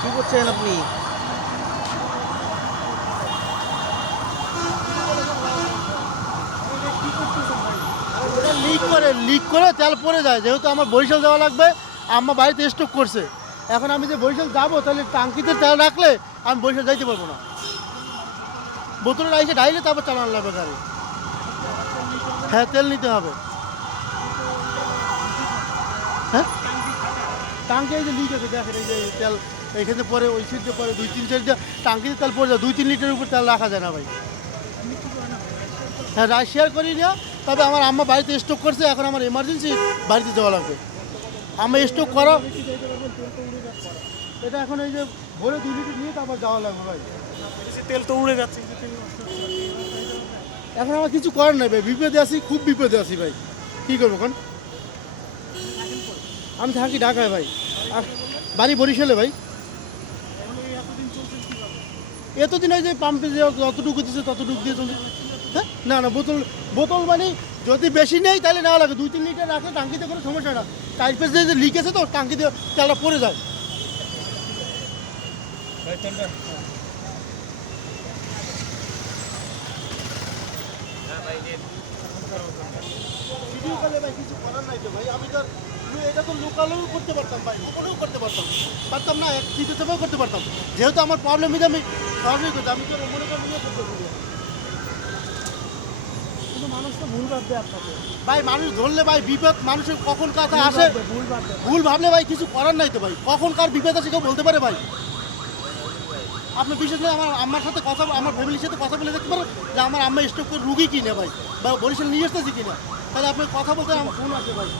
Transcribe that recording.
কি করছেন আপনি? লিক করে তেল পড়ে যায়, যেহেতু আমার বরিশাল যাওয়া লাগবে, আম্মা বাড়িতে স্টক করছে। এখন আমি যে বরিশাল যাবো, তাহলে টাঙ্কিতে তেল রাখলে আমি বরিশাল যাইতে পারবো না। বোতলে রাইসে ঢাইলে তারপর চালানো লাগবে গাড়ি। হ্যাঁ, তেল নিতে হবে। হ্যাঁ, টাঙ্কি এই যে লিক আছে, দেখেন এই যে তেল এখানে পরে, ওই সিটে পরে 2-3 সাইড টাঙ্কিতে তেল পড়ে যায়। 2-3 লিটারের উপর তেল রাখা যায় না ভাই। হ্যাঁ, রাইস শেয়ার করি না, তবে আমার আম্মা বাড়িতে স্টক করছে, এখন আমার এমার্জেন্সি বাড়িতে যাওয়া লাগবে। আম্মা স্টক করা, এটা এখন এই যে ভরে 2 লিটার নিয়ে তারপর যাওয়া লাগবে ভাই। তেল তো উড়ে যাচ্ছে। এখন আমার কিছু করার নেই ভাই, বিপদে আছি, খুব বিপদে আছি ভাই। কী করবো এখন? আমি থাকি ঢাকায় ভাই, আর বাড়ি বরিশালে ভাই। এতদিন এই যে পাম্পে যে যতটুকু দিচ্ছে ততটুকু দিয়ে চলছে। হ্যাঁ, না না, বোতল বোতল মানে যদি বেশি নেই তাহলে নেওয়া লাগে। 2-3 লিটার রাখলে টাঙ্কিতে কোনো সমস্যা না। টাইপের যে লিক আছে তো, টাঙ্কিতে তেলটা পড়ে যায়। ভিডিও কলে ভাই কিছু করার নাই তো ভাই। আমি তো এটা তো লোকালেও করতে পারতাম ভাই, ওখানেও করতে পারতাম না, এক চিঠি চেপেও করতে পারতাম। যেহেতু আমার প্রবলেম এটা আমি সহজেই করতাম, আমি তো মনে করি নিয়ে করতে পারি। কিন্তু মানুষ তো ভুল ভাববে আপনাকে ভাই, মানুষ ধরলে ভাই বিপদ, মানুষের কখন কথা আসে ভুল ভাবলে ভাই কিছু করার নাই তো ভাই। কখন কার বিপদ আছে কেউ বলতে পারে ভাই। আপনি বিশেষ করে আমার আম্মার সাথে কথা, আমার ফ্যামিলির সাথে কথা বলে দেখতে পারেন যে আমার আম্মা স্ট্রোক করে রুগী কিনে ভাই, বা বরিশাল নিয়ে আসতেছি কিনা। তাহলে আপনি কথা বলতে আমার ফোন আছে ভাই।